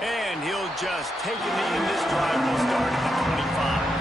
And he'll just take a knee, and this drive will start at the 25.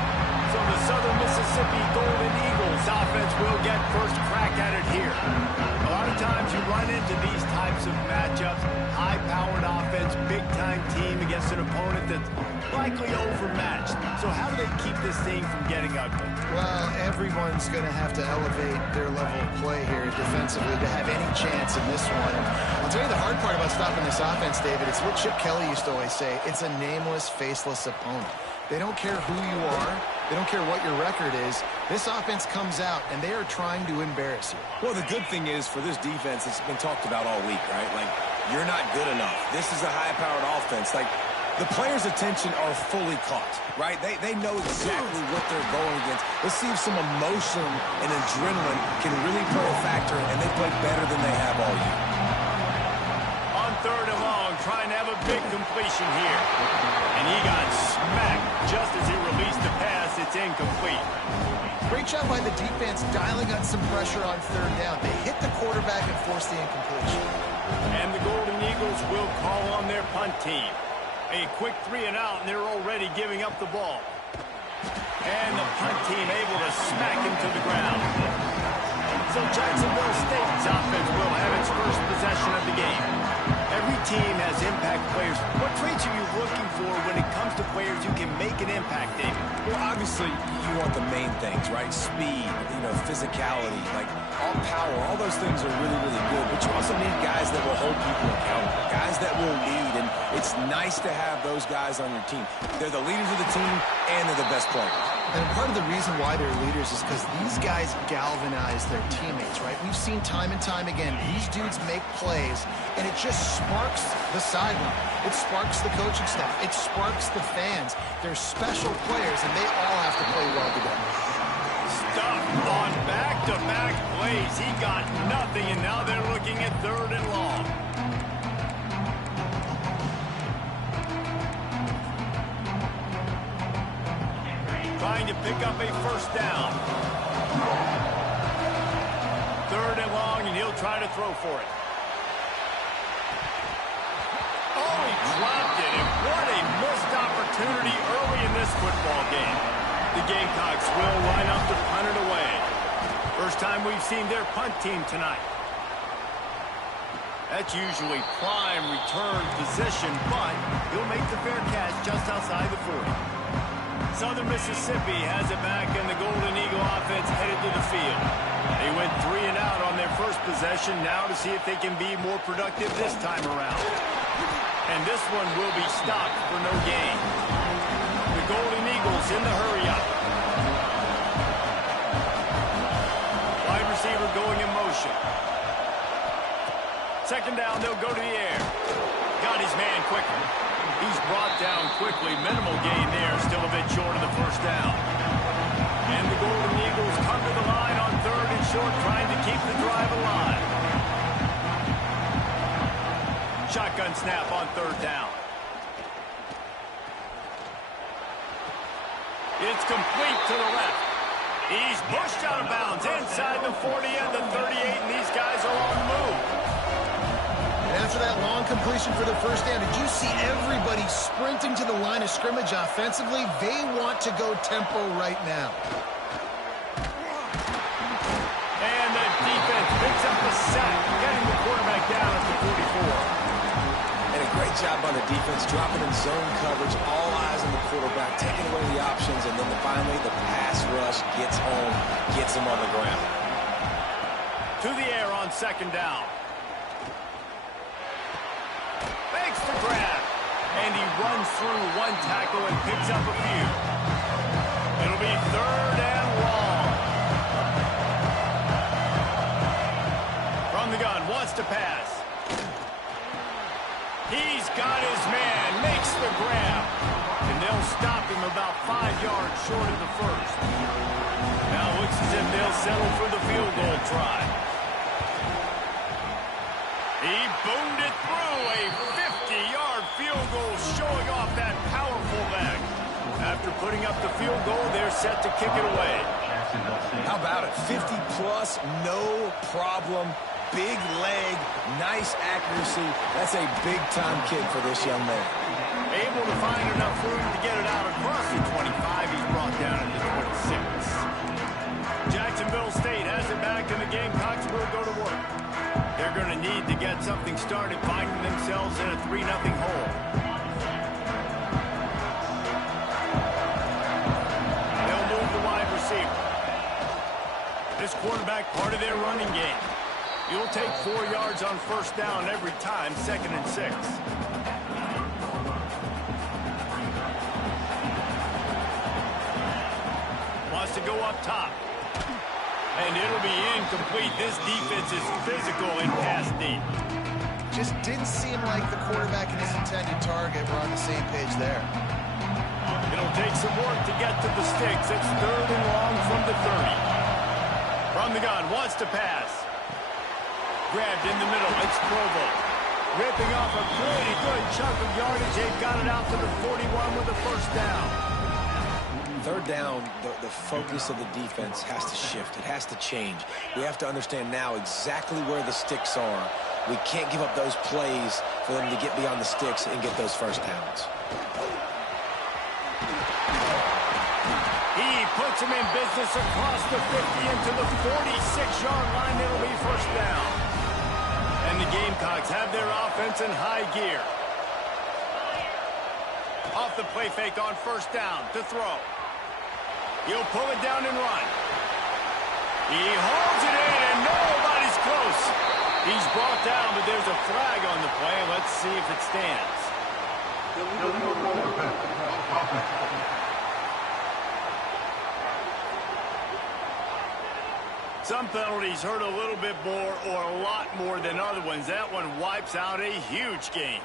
So the Southern Mississippi Golden Eagles offense will get first crack at it here. A lot of times you run into these types of matchups, high-powered offense, big-time team against an opponent that's likely overmatched. So how do they keep this thing from getting ugly? Well, everyone's going to have to elevate their level of play here defensively to have any chance in this one. And I'll tell you the hard part about stopping this offense, David, it's what Chip Kelly used to always say. It's a nameless, faceless opponent. They don't care who you are. They don't care what your record is. This offense comes out, and they are trying to embarrass you. Well, the good thing is for this defense, it's been talked about all week, right? Like, you're not good enough. This is a high-powered offense. Like, the players' attention are fully caught, right? They know exactly what they're going against. Let's see if some emotion and adrenaline can really play a factor, and they play better than they have all year. On 3rd and long, trying to have a big completion here. And he got smacked just as he released the pass. It's incomplete. Great job by the defense dialing on some pressure on 3rd down. They hit the quarterback and forced the incompletion. And the Golden Eagles will call on their punt team. A quick 3 and out, and they're already giving up the ball. And the punt team able to smack him to the ground. So Jacksonville State's offense will have its first possession of the game. Every team has impact players. What traits are you looking for when it comes to players who can make an impact, David? Well, obviously, you want the main things, right? Speed, physicality, like all power, all those things are really, really good. But you also need guys that will hold people accountable, guys that will lead. And it's nice to have those guys on your team. They're the leaders of the team, and they're the best players. And part of the reason why they're leaders is because these guys galvanize their teammates, right? We've seen time and time again, these dudes make plays, and it just sparks the sideline. It sparks the coaching staff. It sparks the fans. They're special players, and they all have to play well together. Stuffed on back-to-back plays. He got nothing, and now they're looking at 3rd and long. Trying to pick up a first down. 3rd and long, and he'll try to throw for it. Oh, he dropped it, and what a missed opportunity early in this football game. The Gamecocks will line up to punt it away. First time we've seen their punt team tonight. That's usually prime return position, but he'll make the fair catch just outside the 40. Southern Mississippi has it back, and the Golden Eagle offense headed to the field. They went 3 and out on their first possession, now to see if they can be more productive this time around. And this one will be stopped for no gain. The Golden Eagles in the hurry-up. Wide receiver going in motion. 2nd down, they'll go to the air. Got his man quickly. He's brought down quickly. Minimal gain there. Still a bit short of the first down. And the Golden Eagles come to the line on 3rd and short, trying to keep the drive alive. Shotgun snap on 3rd down. It's complete to the left. He's pushed out of bounds inside the 40 and the 38, and these guys are on the move. And after that long completion for the first down, did you see everybody sprinting to the line of scrimmage offensively? They want to go tempo right now. And the defense picks up the sack, getting the quarterback down at the 44. And a great job by the defense, dropping in zone coverage, all eyes on the quarterback, taking away the options, and then finally the pass rush gets home, gets him on the ground. To the air on 2nd down. Makes the grab, and he runs through one tackle and picks up a few. It'll be 3rd and long. From the gun, wants to pass. He's got his man, makes the grab, and they'll stop him about 5 yards short of the first. Now it looks as if they'll settle for the field goal try. He boomed it through, a 50-yard field goal showing off that powerful back. After putting up the field goal, they're set to kick it away. How about it? 50-plus, no problem. big leg, nice accuracy. That's a big-time kick for this young man. Able to find enough room to get it out across the 25. He's brought down into 26. Jacksonville State has it back, and the Gamecocks will go to work. They're going to need to get something started, finding themselves in a 3-0 hole. They'll move the wide receiver. This quarterback part of their running game. You'll take 4 yards on first down every time, 2nd and 6. Wants to go up top. And it'll be incomplete. This defense is physical and pass deep. Just didn't seem like the quarterback and his intended target were on the same page there. It'll take some work to get to the sticks. It's 3rd and long from the 30. From the gun, wants to pass. Grabbed in the middle. It's Provo. Ripping off a pretty good chunk of yardage. They've got it out to the 41 with a first down. 3rd down, the focus of the defense has to shift. It has to change. We have to understand now exactly where the sticks are. We can't give up those plays for them to get beyond the sticks and get those first downs. He puts him in business across the 50 into the 46-yard line. It'll be first down. And the Gamecocks have their offense in high gear. Off the play fake on first down to throw. He'll pull it down and run. He holds it in, and nobody's close. He's brought down, but there's a flag on the play. Let's see if it stands. Some penalties hurt a little bit more or a lot more than other ones. That one wipes out a huge game.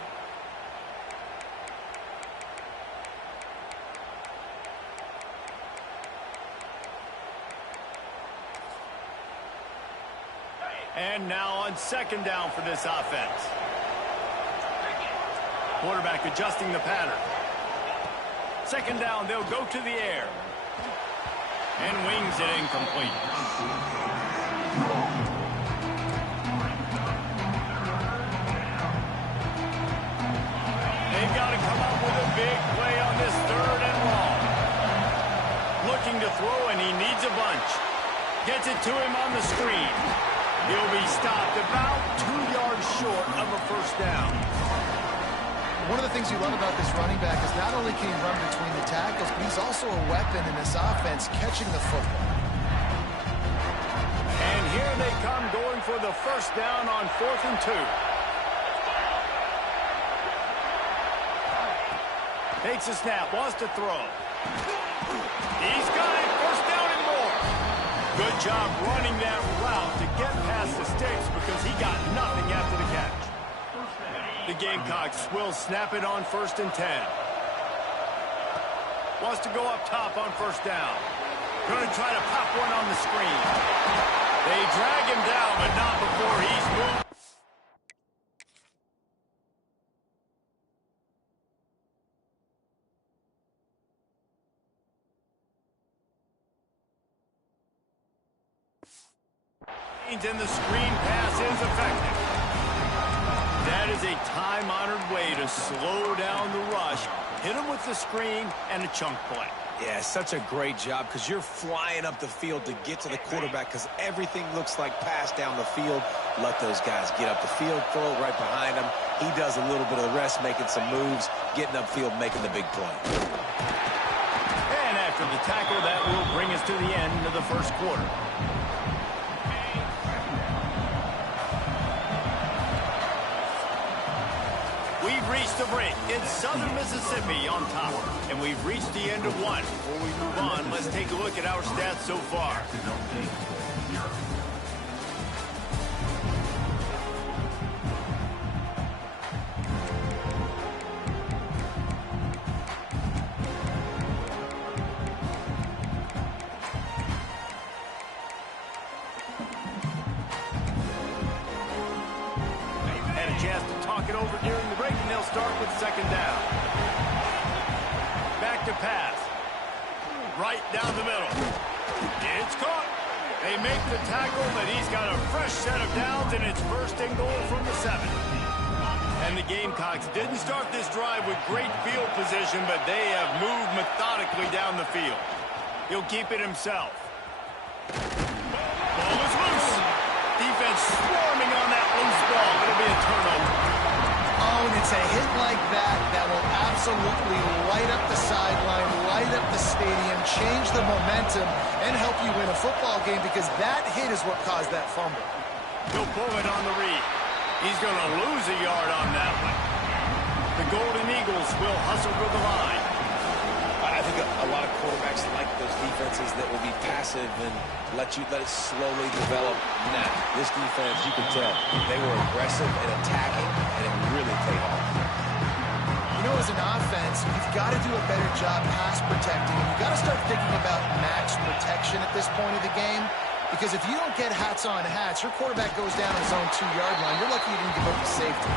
And now on 2nd down for this offense. Quarterback adjusting the pattern. 2nd down, they'll go to the air. And wings it incomplete. They've got to come up with a big play on this 3rd and long. Looking to throw, and he needs a bunch. Gets it to him on the screen. He'll be stopped about 2 yards short of a first down. One of the things you love about this running back is not only can he run between the tackles, but he's also a weapon in this offense catching the football. And here they come going for the first down on 4th and 2. Takes a snap, wants to throw. He's got it, first down and more. Good job running that route to get past the sticks because he got nothing after the catch. The Gamecocks will snap it on 1st and 10. Wants to go up top on first down. Going to try to pop one on the screen. They drag him down, but not before he's moved. And the screen pass is effective. That is a time-honored way to slow down the rush, hit him with the screen, and a chunk play. Yeah, such a great job because you're flying up the field to get to the quarterback because everything looks like pass down the field. Let those guys get up the field, throw it right behind him. He does a little bit of the rest, making some moves, getting upfield, making the big play. And after the tackle, that will bring us to the end of the first quarter. We've reached the break. It's Southern Mississippi on top. And we've reached the end of one. Before we move on, let's take a look at our stats so far. Over during the break, and they'll start with 2nd down. Back to pass. Right down the middle. It's caught. They make the tackle, but he's got a fresh set of downs, and it's first and goal from the 7. And the Gamecocks didn't start this drive with great field position, but they have moved methodically down the field. He'll keep it himself. Ball is loose. Defense swarming on that loose ball. It'll be a turnover. Oh, and it's a hit like that that will absolutely light up the sideline, light up the stadium, change the momentum, and help you win a football game because that hit is what caused that fumble. He'll pull it on the read. He's going to lose a yard on that one. The Golden Eagles will hustle to the line. I think a lot of quarterbacks like those defenses that will be passive and let it slowly develop. Nah, this defense, you can tell, they were aggressive and attacking, and it really paid off. You know, as an offense, you've got to do a better job pass protecting. You've got to start thinking about max protection at this point of the game. Because if you don't get hats on hats, your quarterback goes down his own 2-yard line. You're lucky you didn't give up the safety.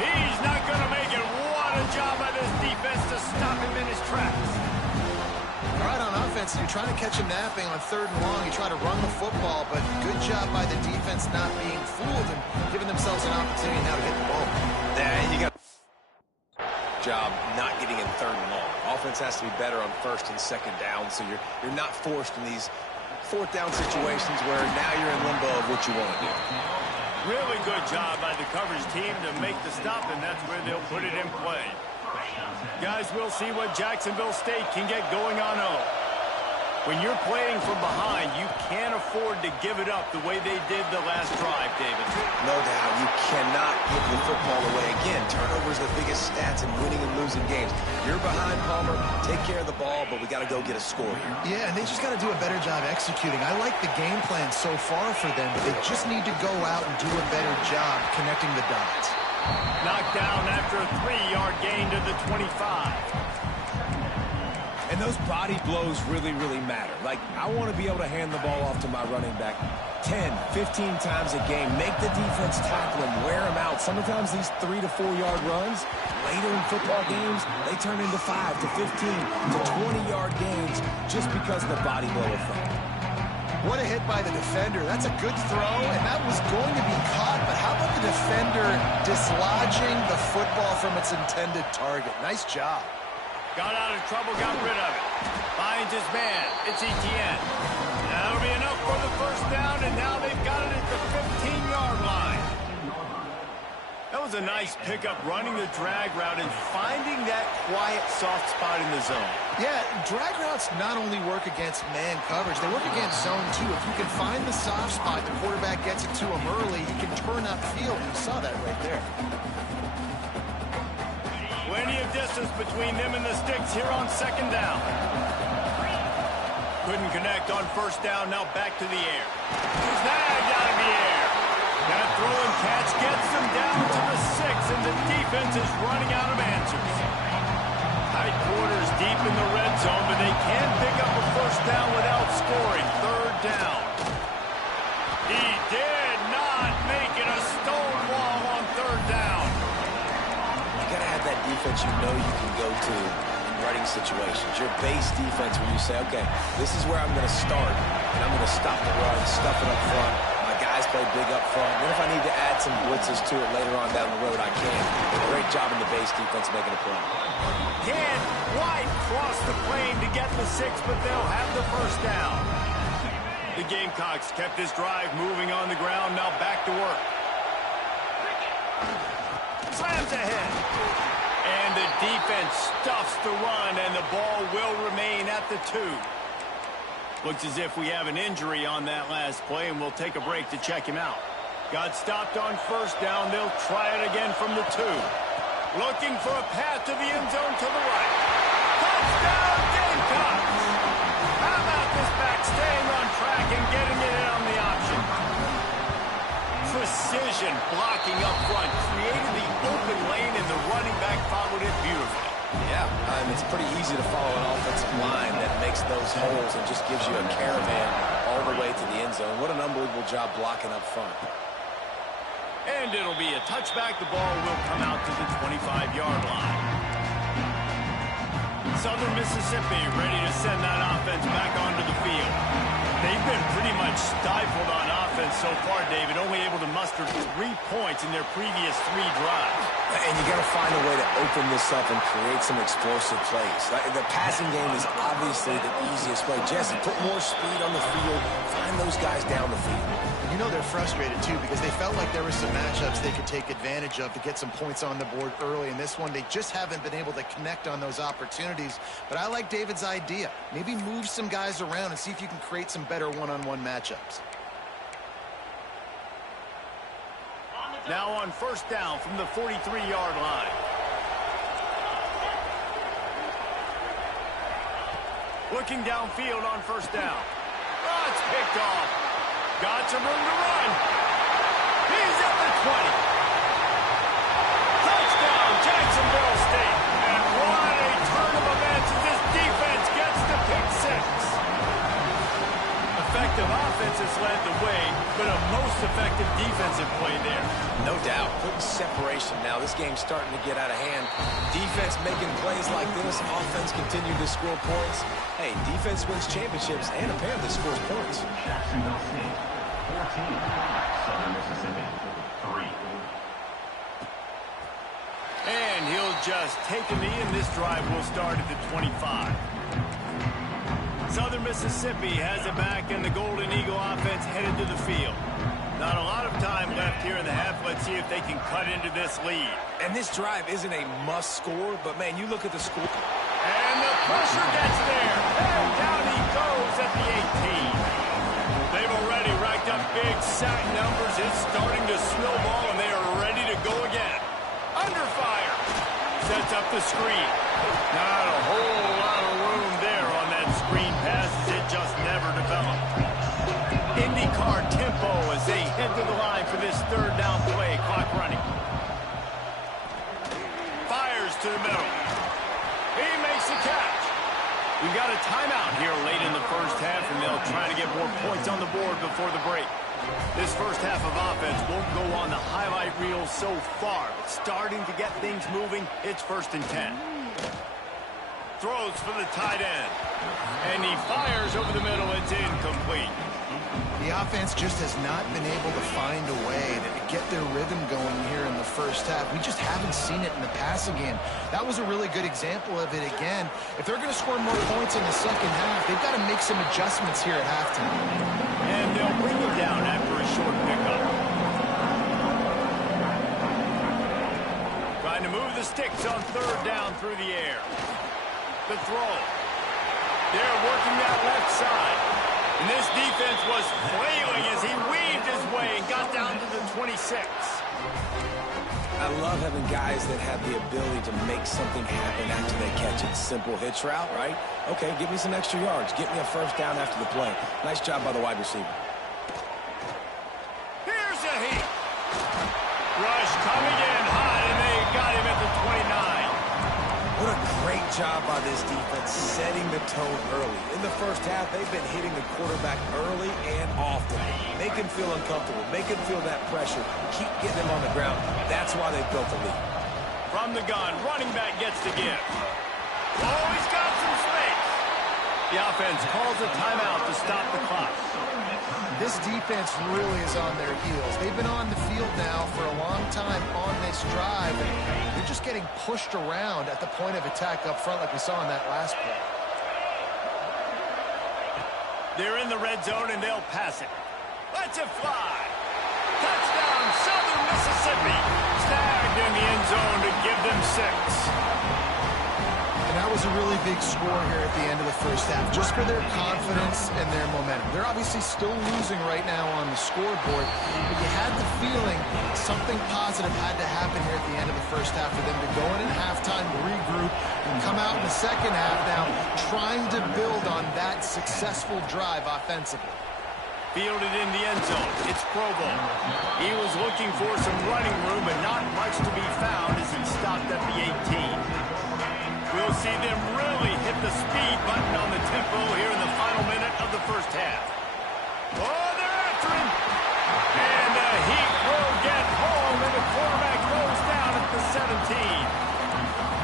He's not going to make it. What a job by this defense to stop him in his tracks. All right, on offense, you're trying to catch him napping on 3rd and long. You try to run the football, but good job by the defense not being fooled and giving themselves an opportunity now to get the ball. Yeah, you got job not getting in 3rd and long. Offense has to be better on 1st and 2nd down, so you're not forced in these 4th down situations where now you're in limbo of what you want to do. Really good job by the coverage team to make the stop, and that's where they'll put it in play. Guys, we'll see what Jacksonville State can get going on 0. When you're playing from behind, you can't afford to give it up the way they did the last drive, David. No doubt. You cannot give the football away. Again, turnovers are the biggest stats in winning and losing games. You're behind, Palmer. Take care of the ball, but we got to go get a score here. Yeah, and they just got to do a better job executing. I like the game plan so far for them, but they just need to go out and do a better job connecting the dots. Knocked down after a 3-yard gain to the 25. And those body blows really, really matter. Like, I want to be able to hand the ball off to my running back 10, 15 times a game. Make the defense tackle him, wear him out. Sometimes these 3 to 4-yard runs, later in football games, they turn into 5 to 15 to 20-yard gains just because of the body blow effect. What a hit by the defender. That's a good throw, and that was going to be caught. But how about the defender dislodging the football from its intended target? Nice job. Got out of trouble, got rid of it. Finds his man. It's Etienne. That'll be enough for the 1st down, and now they've got it at the 15-yard line. That was a nice pickup, running the drag route and finding that quiet, soft spot in the zone. Yeah, drag routes not only work against man coverage, they work against zone too. If you can find the soft spot, the quarterback gets it to him early, he can turn upfield. You saw that right there. Plenty of distance between them and the sticks here on 2nd down. Couldn't connect on 1st down, now back to the air. Snagged out of the air. That throw and catch gets them down to the 6, and the defense is running out of answers. Tight quarters deep in the red zone, but they can pick up a 1st down without scoring. 3rd down. He did not make it a stone wall on 3rd down. You got to have that defense you know you can go to in running situations. Your base defense where you say, okay, this is where I'm going to start, and I'm going to stop the run, stuff it up front. My guys play big up front. Then if I need to add some blitzes to it later on down the road, I can. Great job in the base defense making a play. Can't quite cross the plane to get the 6, but they'll have the 1st down. The Gamecocks kept this drive moving on the ground, now back to work. Slams ahead. And the defense stuffs the run, and the ball will remain at the 2. Looks as if we have an injury on that last play, and we'll take a break to check him out. Got stopped on 1st down. They'll try it again from the 2. Looking for a path to the end zone to the right. Touchdown, Gamecocks! How about this back staying on track and getting it in on the option? Precision blocking up front, created the open lane, and the running back followed it beautifully. Yeah, it's pretty easy to follow an offensive line that makes those holes and just gives you a caravan all the way to the end zone. What an unbelievable job blocking up front. And it'll be a touchback. The ball will come out to the 25-yard line. Southern Mississippi ready to send that offense back onto the field. They've been pretty much stifled on offense so far, David, only able to muster 3 points in their previous 3 drives. And you got to find a way to open this up and create some explosive plays. The passing game is obviously the easiest way. Jesse, put more speed on the field, find those guys down the field. You know they're frustrated, too, because they felt like there were some matchups they could take advantage of to get some points on the board early. In this one, they just haven't been able to connect on those opportunities. But I like David's idea. Maybe move some guys around and see if you can create some better one-on-one matchups. Now on first down from the 43-yard line. Looking downfield on first down. Oh, it's picked off. Got some room to run. He's at the 20. Touchdown, Jacksonville State. And what a turn of events as this defense gets the pick 6. Effective offense has led the way, but a most effective defensive play there. No doubt. Putting separation now. This game's starting to get out of hand. Defense making plays like this. Offense continuing to score points. Hey, defense wins championships and apparently scores points. Jacksonville State, 14. Southern Mississippi, 3. And he'll just take a knee, and this drive will start at the 25. Southern Mississippi has it back, and the Golden Eagle offense headed to the field. Not a lot of time left here in the half. Let's see if they can cut into this lead. And this drive isn't a must score, but, man, you look at the score. And the pressure gets there. And down he goes at the 18. They've already racked up big sack numbers. It's starting to snowball, and they are ready to go again. Under fire. Sets up the screen. Not a whole lot of room there on that screen pass. It just never developed. IndyCar tempo as they head to the line for this third down play. Clock running. Fires to the middle. He makes the catch. We've got a timeout here late in the first half, and they'll try to get more points on the board before the break. This first half of offense won't go on the highlight reel so far, but starting to get things moving, it's 1st and 10. Throws for the tight end. And he fires over the middle. It's incomplete. The offense just has not been able to find a way to get their rhythm going here in the first half. We just haven't seen it in the passing game. That was a really good example of it again. If they're going to score more points in the second half, they've got to make some adjustments here at halftime. And they'll bring him down after a short pickup. Trying to move the sticks on third down through the air. The throw. They're working that left side. And this defense was flailing as he weaved his way and got down to the 26. I love having guys that have the ability to make something happen after they catch it. Simple hitch route, right? Okay, give me some extra yards. Get me a first down after the play. Nice job by the wide receiver. Here's a heat. Rush coming in hot, and they got him at the 29. What a great job by this defense setting the tone early. In the first half, they've been hitting the quarterback early and often. Make him feel uncomfortable. Make him feel that pressure. Keep getting him on the ground. That's why they've built the lead. From the gun, running back gets the give. Oh, he's got some space. The offense calls a timeout to stop the clock. This defense really is on their heels. They've been on the field now for a long time on this drive, and they're just getting pushed around at the point of attack up front like we saw in that last play. They're in the red zone, and they'll pass it. Let's it fly. Touchdown, Southern Mississippi. Snagged in the end zone to give them 6. And that was a really big score here at the end of the first half, just for their confidence and their momentum. They're obviously still losing right now on the scoreboard, but you had the feeling something positive had to happen here at the end of the first half for them to go in at halftime, regroup, and come out in the second half now trying to build on that successful drive offensively. Fielded in the end zone. It's Provo. He was looking for some running room, but not much to be found as he stopped at the 18. We'll see them really hit the speed button on the tempo here in the final minute of the first half. Oh, they're after him. And the heat will get home, and the quarterback goes down at the 17.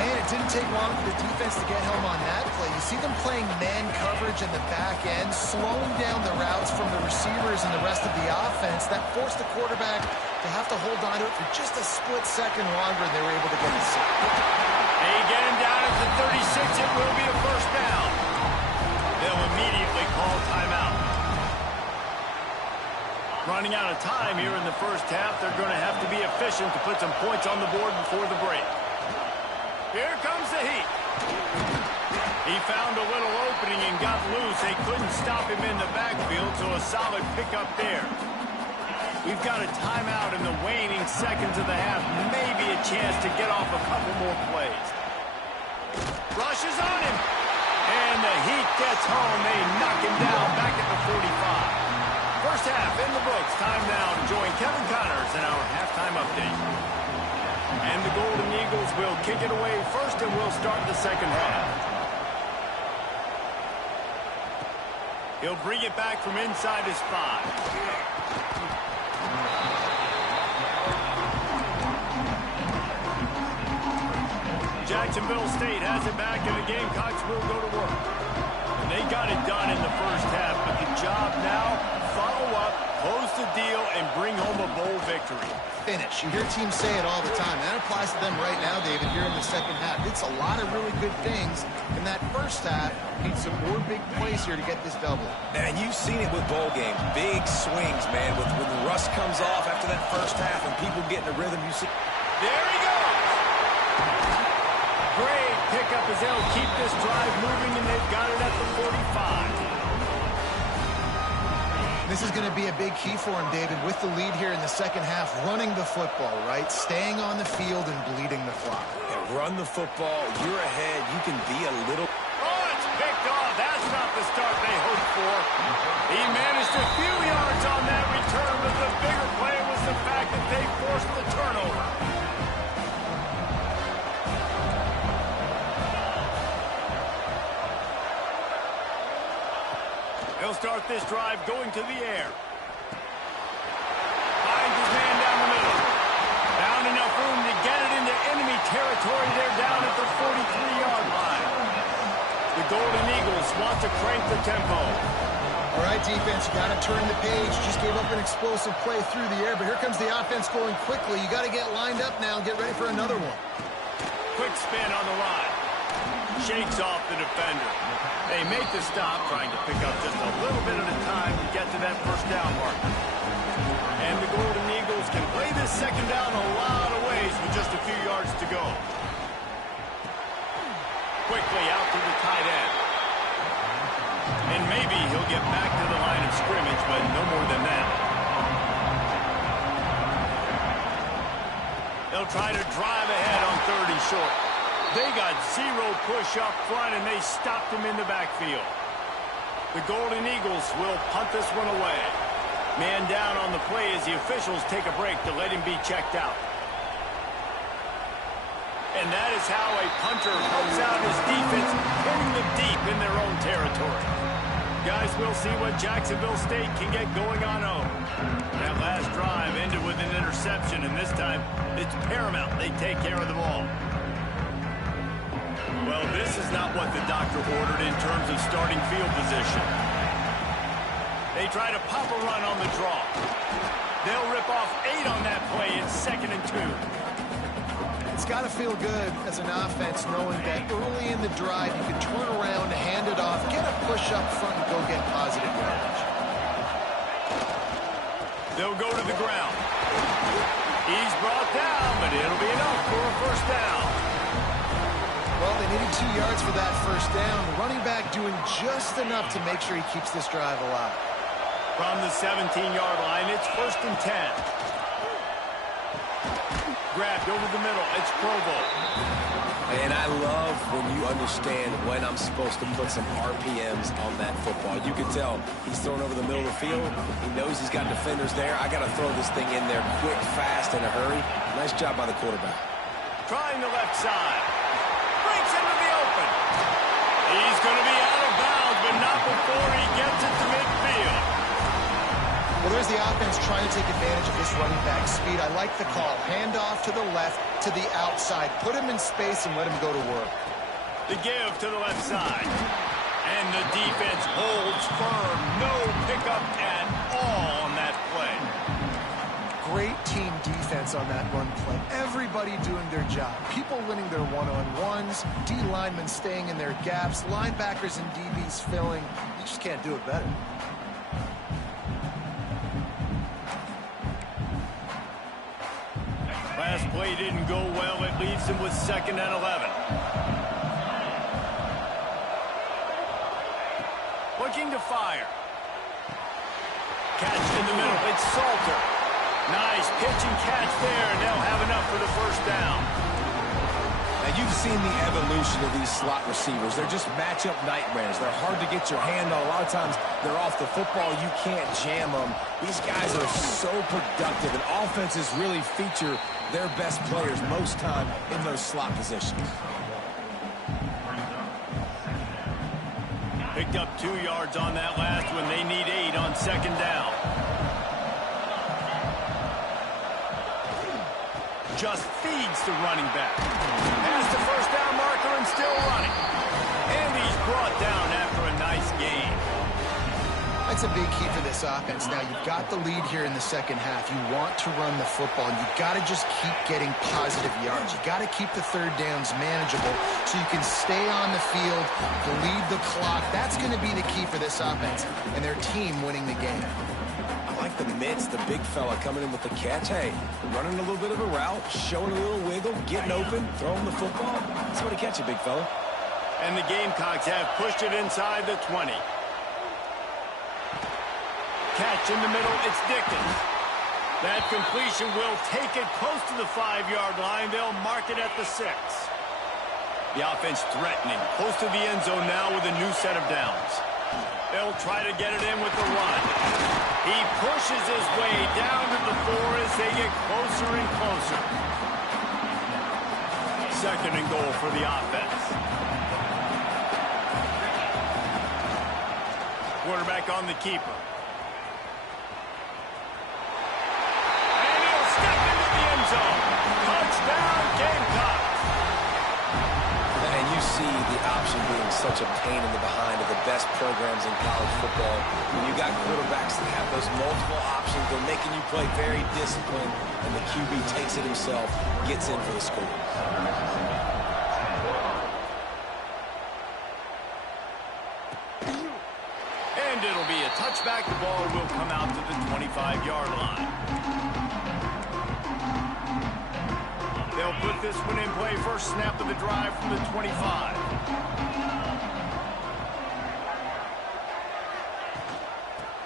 Man, it didn't take long for the defense to get home on that play. You see them playing man coverage in the back end, slowing down the routes from the receivers and the rest of the offense. That forced the quarterback to have to hold on to it for just a split second longer, and they were able to get the sack. They get him down at the 36. It will be a first down. They'll immediately call timeout. Running out of time here in the first half. They're going to have to be efficient to put some points on the board before the break. Here comes the heat. He found a little opening and got loose. They couldn't stop him in the backfield, so a solid pickup there. We've got a timeout in the waning seconds of the half. Maybe a chance to get off a couple more plays. Rushes on him. And the heat gets home. They knock him down back at the 45. First half in the books. Time now to join Kevin Connors in our halftime update. And the Golden Eagles will kick it away first, and we'll start the second half. He'll bring it back from inside his 5. Jacksonville State has it back, and the Gamecocks will go to work. And they got it done in the first half, but the job now, follow up, close the deal, and bring home a bowl victory. Finish. You hear teams say it all the time. That applies to them right now, David, here in the second half. It's a lot of really good things in that first half. Need some more big plays here to get this double. And you've seen it with bowl games. Big swings, man. When the rust comes off after that first half and people get in a rhythm, you see. There he goes. Great pickup as they'll keep this drive moving, and they've got it at the 45. This is going to be a big key for him, David, with the lead here in the second half, running the football, right? Staying on the field and bleeding the clock. Yeah, run the football. You're ahead. You can be a little... Oh, it's picked off. That's not the start they hoped for. He managed a few yards on that return, but the bigger play was the fact that they forced the turnover. He'll start this drive going to the air. Finds his man down the middle. Found enough room to get it into enemy territory. They're down at the 43-yard line. The Golden Eagles want to crank the tempo. All right, defense, you got to turn the page. Just gave up an explosive play through the air, but here comes the offense going quickly. You got to get lined up now and get ready for another one. Quick spin on the line. Shakes off the defender. They make the stop, trying to pick up just a little bit at a time to get to that first down mark. And the Golden Eagles can play this second down a lot of ways with just a few yards to go. Quickly out to the tight end. And maybe he'll get back to the line of scrimmage, but no more than that. They'll try to drive ahead on 3rd and short. They got zero push up front, and they stopped him in the backfield. The Golden Eagles will punt this one away. Man down on the play as the officials take a break to let him be checked out. And that is how a punter helps out his defense, hitting them deep in their own territory. Guys, we'll see what Jacksonville State can get going on home. That last drive ended with an interception, and this time it's paramount they take care of the ball. Well, this is not what the doctor ordered in terms of starting field position. They try to pop a run on the draw. They'll rip off 8 on that play in 2nd and 2. It's got to feel good as an offense knowing that early in the drive you can turn around, hand it off, get a push up front, and go get positive yardage. They'll go to the ground. He's brought down, but it'll be enough for a first down. Well, they needed 2 yards for that first down. The running back doing just enough to make sure he keeps this drive alive. From the 17-yard line, it's 1st and 10. Grabbed over the middle. It's Provo. And I love when you understand when I'm supposed to put some RPMs on that football. You can tell he's throwing over the middle of the field. He knows he's got defenders there. I got to throw this thing in there quick, fast, in a hurry. Nice job by the quarterback. Trying the left side. Breaks into the open. He's going to be out of bounds, but not before he gets it to midfield. Well, there's the offense trying to take advantage of this running back speed. I like the call. Hand off to the left, to the outside. Put him in space and let him go to work. The give to the left side. And the defense holds firm. No pickup at all on that play. Great team defense on that run play. Everybody doing their job. People winning their one-on-ones, D linemen staying in their gaps, linebackers and DBs filling. You just can't do it better. Last play didn't go well. It leaves him with 2nd and 11. Looking to fire. Catch in the middle. It's Salter. Nice pitch and catch there, and they'll have enough for the first down. Now, you've seen the evolution of these slot receivers. They're just matchup nightmares. They're hard to get your hand on. A lot of times, they're off the football. You can't jam them. These guys are so productive, and offenses really feature their best players most time in those slot positions. Picked up 2 yards on that last one. They need 8 on 2nd down. Just feeds the running back. Past the first down marker and still running. And he's brought down after a nice gain. That's a big key for this offense. Now, you've got the lead here in the second half. You want to run the football, and you've got to just keep getting positive yards. You've got to keep the third downs manageable so you can stay on the field, bleed the clock. That's going to be the key for this offense and their team winning the game. I like the mitts, the big fella coming in with the catch. Hey, running a little bit of a route, showing a little wiggle, getting open, throwing the football. Somebody catch it, big fella. And the Gamecocks have pushed it inside the 20. Catch in the middle, it's Dickens. That completion will take it close to the 5-yard line. They'll mark it at the 6. The offense threatening, close to the end zone now with a new set of downs. They'll try to get it in with the run. He pushes his way down to the 4 as they get closer and closer. 2nd and goal for the offense. Quarterback on the keeper. And he'll step into the end zone. Touchdown, Gamecocks. And you see the option being such a pain in the behind of the best programs in college football. When you got quarterbacks that have those multiple options, they're making you play very disciplined, and the QB takes it himself, gets in for the score. And it'll be a touchback. The ball will come out to the 25-yard line. They'll put this one in play. First snap of the drive from the 25.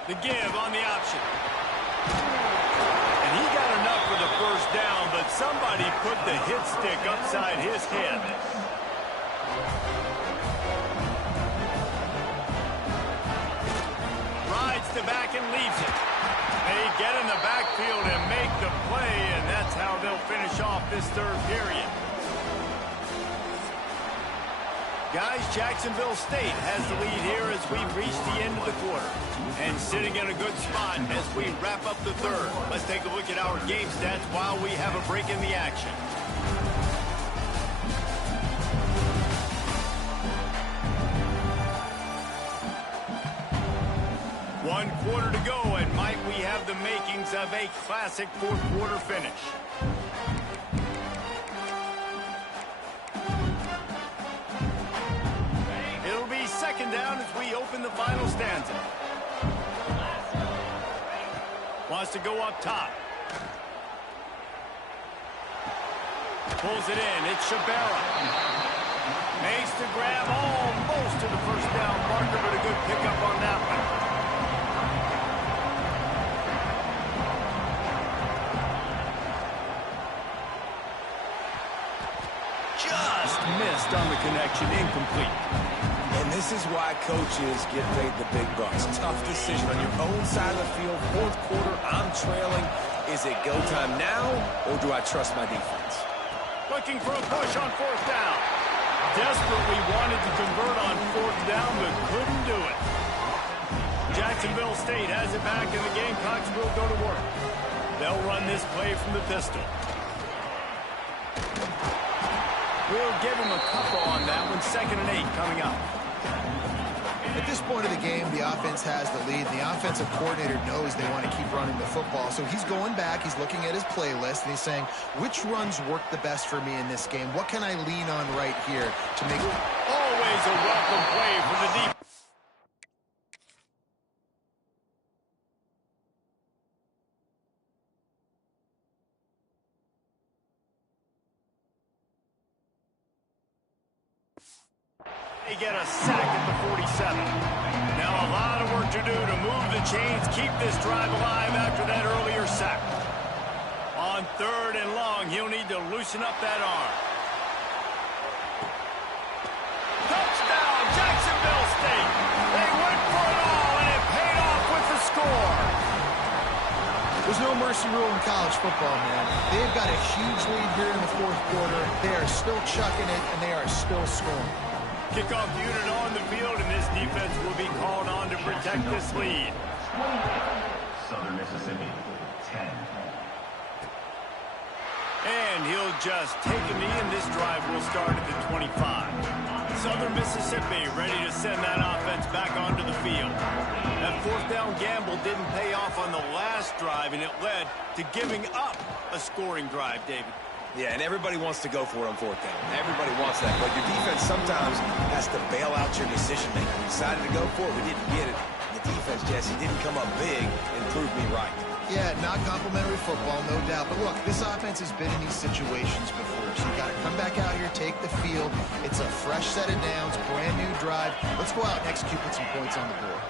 The give on the option. And he got enough for the first down, but somebody put the hit stick upside his head. Rides to back and leaves it. They get in the backfield and make the play, and that's how they'll finish off this third period. Guys, Jacksonville State has the lead here as we reach the end of the quarter. And sitting in a good spot as we wrap up the third. Let's take a look at our game stats while we have a break in the action. One quarter to go, and might we have the makings of a classic fourth quarter finish. It'll be 2nd down as we open the final stanza. Wants to go up top. Pulls it in. It's Shabera. Makes the grab almost to the first down marker, but a good pickup on that one. Just missed on the connection, incomplete. And this is why coaches get paid the big bucks. Tough decision on your own side of the field. Fourth quarter, I'm trailing. Is it go time now, or do I trust my defense? Looking for a push on 4th down. Desperately wanted to convert on 4th down, but couldn't do it. Jacksonville State has it back, and the Gamecocks will go to work. They'll run this play from the pistol. We'll give him a couple on that one. 2nd and 8 coming up. At this point of the game, the offense has the lead. The offensive coordinator knows they want to keep running the football. So he's going back, he's looking at his playlist, and he's saying, which runs work the best for me in this game? What can I lean on right here to make... Always a welcome play for the defense. They get a sack at the 47. Now a lot of work to do to move the chains, keep this drive alive after that earlier sack. On 3rd and long, he'll need to loosen up that arm. Touchdown, Jacksonville State. They went for it all, and it paid off with the score. There's no mercy rule in college football, man. They've got a huge lead here in the 4th quarter. They are still chucking it, and they are still scoring. Kickoff unit on the field, and this defense will be called on to protect this lead. Southern Mississippi, 10. And he'll just take a knee, and this drive will start at the 25. Southern Mississippi ready to send that offense back onto the field. That 4th down gamble didn't pay off on the last drive, and it led to giving up a scoring drive, David. Yeah, and everybody wants to go for it on 4th down. Everybody wants that, but your defense sometimes has to bail out your decision-making. We decided to go for it. We didn't get it. The defense, Jesse, didn't come up big and prove me right. Yeah, not complimentary football, no doubt. But look, this offense has been in these situations before, so you got to come back out here, take the field. It's a fresh set of downs, brand new drive. Let's go out and execute with some points on the board.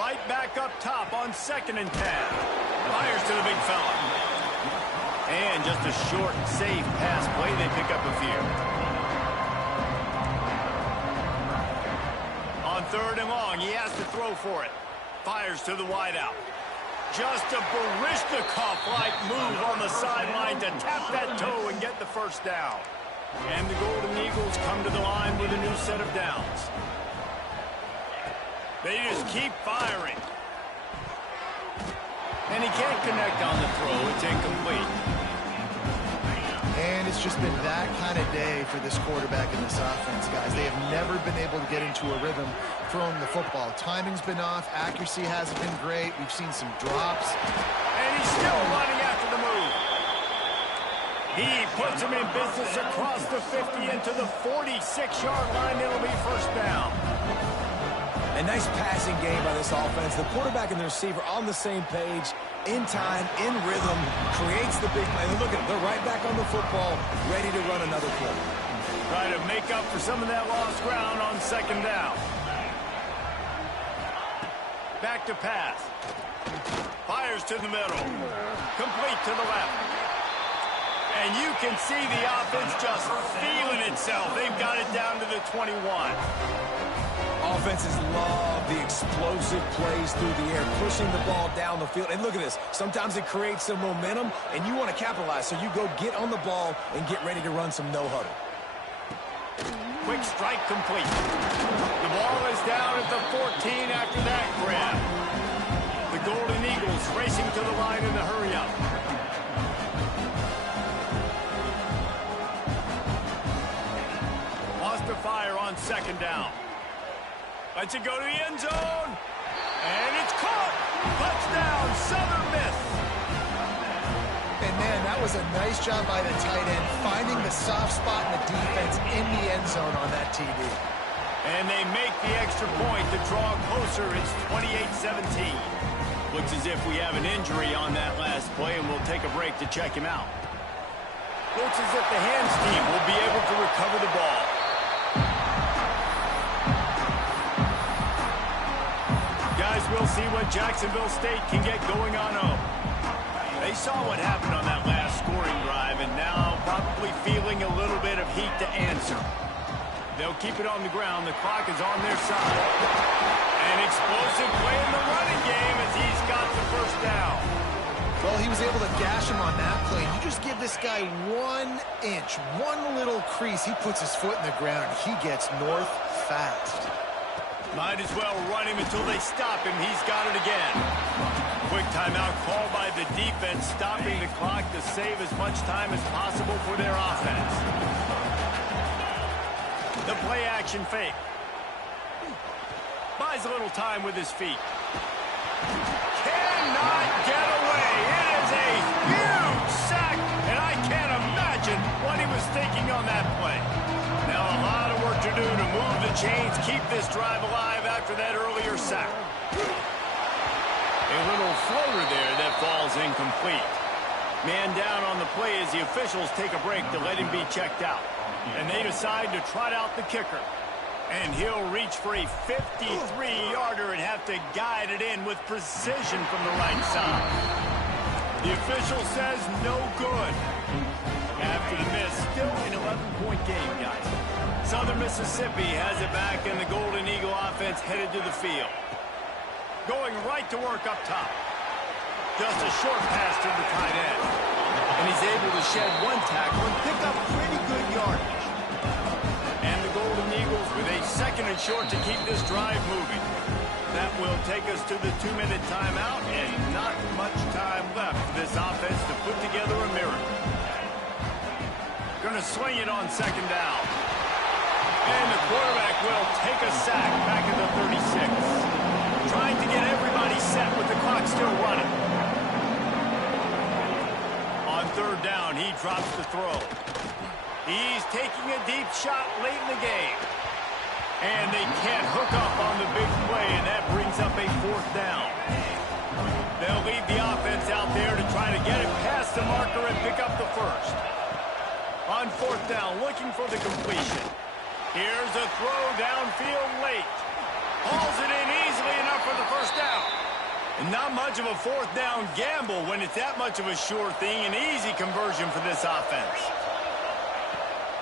Right back up top on 2nd and 10. Fires to the big fella. And just a short, safe pass play. They pick up a few. On 3rd and long, he has to throw for it. Fires to the wideout. Just a Barishnikov-like move on the sideline to tap that toe and get the 1st down. And the Golden Eagles come to the line with a new set of downs. They just keep firing. And he can't connect on the throw. It's incomplete. And it's just been that kind of day for this quarterback and this offense, guys. They have never been able to get into a rhythm throwing the football. Timing's been off. Accuracy hasn't been great. We've seen some drops. And he's still running after the move. He puts him in business across the 50 into the 46-yard line. It'll be 1st down. A nice passing game by this offense. The quarterback and the receiver on the same page, in time, in rhythm, creates the big play. Look at them. They're right back on the football, ready to run another play. Try to make up for some of that lost ground on 2nd down. Back to pass. Fires to the middle. Complete to the left. And you can see the offense just feeling itself. They've got it down to the 21. Offenses love the explosive plays through the air, pushing the ball down the field. And look at this. Sometimes it creates some momentum, and you want to capitalize. So you go get on the ball and get ready to run some no-huddle. Quick strike complete. The ball is down at the 14 after that grab. The Golden Eagles racing to the line in the hurry-up. Lost to fire on 2nd down. Lets it go to the end zone. And it's caught. Touchdown, Southern Miss. And, man, that was a nice job by the tight end, finding the soft spot in the defense in the end zone on that TD. And they make the extra point to draw closer. It's 28-17. Looks as if we have an injury on that last play, and we'll take a break to check him out. Looks as if the hands team will be able to recover the ball. Guys, we'll see what Jacksonville State can get going on home. They saw what happened on that last scoring drive, and now probably feeling a little bit of heat to answer. They'll keep it on the ground. The clock is on their side. An explosive play in the running game as he's got the 1st down. Well, he was able to gash him on that play. You just give this guy 1 inch, one little crease. He puts his foot in the ground. He gets north fast. Might as well run him until they stop him. He's got it again. quick timeout called by the defense, stopping the clock to save as much time as possible for their offense. The play-action fake. Buys a little time with his feet. Cannot get away. It is a huge sack, and I can't imagine what he was thinking on that play. Now a lot of work to do to move the chains, keep this drive alive after that earlier sack. A little floater there that falls incomplete. Man down on the play as the officials take a break to let him be checked out. And they decide to trot out the kicker. And he'll reach for a 53-yarder and have to guide it in with precision from the right side. The official says no good. After the miss, still an 11-point game, guys. Southern Mississippi has it back, and the Golden Eagle offense headed to the field. Going right to work up top. Just a short pass to the tight end. And he's able to shed one tackle and pick up pretty good yardage. And the Golden Eagles with a second and short to keep this drive moving. That will take us to the 2-minute timeout, and not much time left for this offense to put together a miracle. Going to swing it on second down. And the quarterback will take a sack back at the 36. Trying to get everybody set with the clock still running. On third down, he drops the throw. He's taking a deep shot late in the game. And they can't hook up on the big play, and that brings up a fourth down. They'll lead the offense out there to try to get it past the marker and pick up the first. On fourth down, looking for the completion. Here's a throw downfield late. Hauls it in easily enough for the first down. And not much of a fourth down gamble when it's that much of a sure thing. An easy conversion for this offense.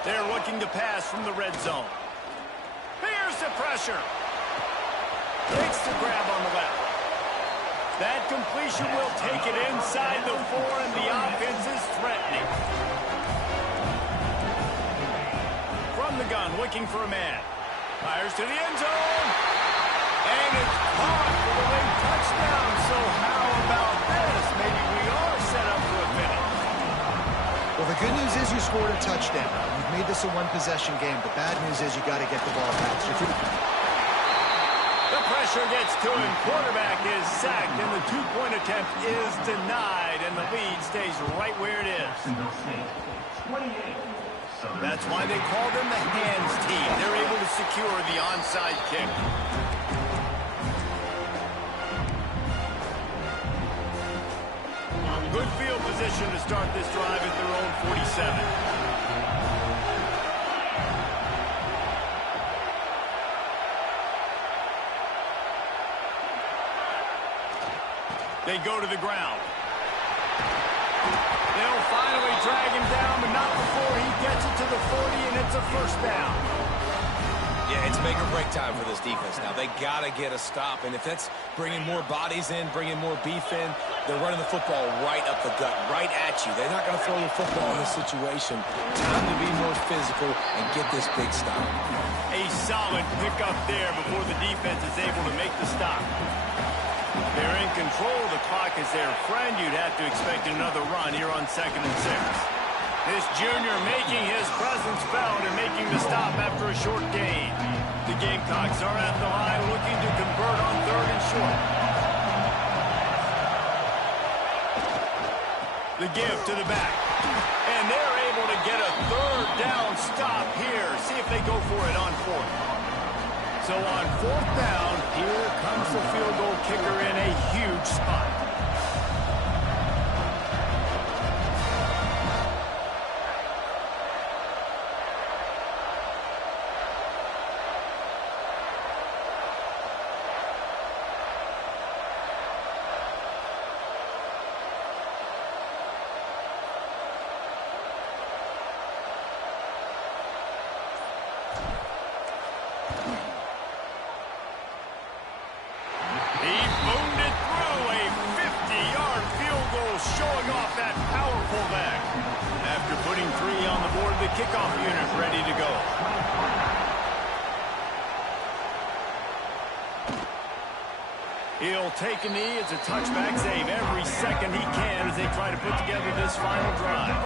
They're looking to pass from the red zone. Here's the pressure. Takes the grab on the left. That completion will take it inside the 4, and the offense is threatening. From the gun, looking for a man. Fires to the end zone. And it's caught for the late touchdown. So how about this? Maybe we are set up for a finish. Well, the good news is you scored a touchdown. You've made this a one-possession game. The bad news is you got to get the ball back. The pressure gets to him. Quarterback is sacked, and the two-point attempt is denied, and the lead stays right where it is. That's why they call them the hands team. They're able to secure the onside kick. Good field position to start this drive at their own 47. They go to the ground. They'll finally drag him down, but not before he gets it to the 40, and it's a first down. Yeah, it's make or break time for this defense now. They got to get a stop, and if that's bringing more bodies in, bringing more beef in, they're running the football right up the gut, right at you. They're not going to throw the football in this situation. Time to be more physical and get this big stop. A solid pickup there before the defense is able to make the stop. They're in control of the clock as their friend. You'd have to expect another run here on 2nd and 6. This junior making his presence felt and making the stop after a short gain. The Gamecocks are at the line looking to convert on 3rd and short. The give to the back. And they're able to get a 3rd down stop here. See if they go for it on 4th. So on 4th down, here comes the field goal kicker in a huge spot. Showing off that powerful leg. After putting 3 on the board, the kickoff unit ready to go. He'll take a knee. It's a touchback save every second he can as they try to put together this final drive.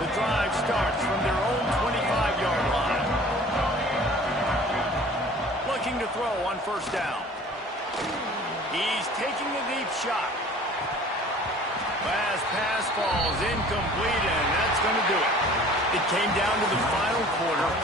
The drive starts from their own 25-yard line. Looking to throw on first down. He's taking a deep shot. Last pass falls incomplete, and that's going to do it. It came down to the final quarter.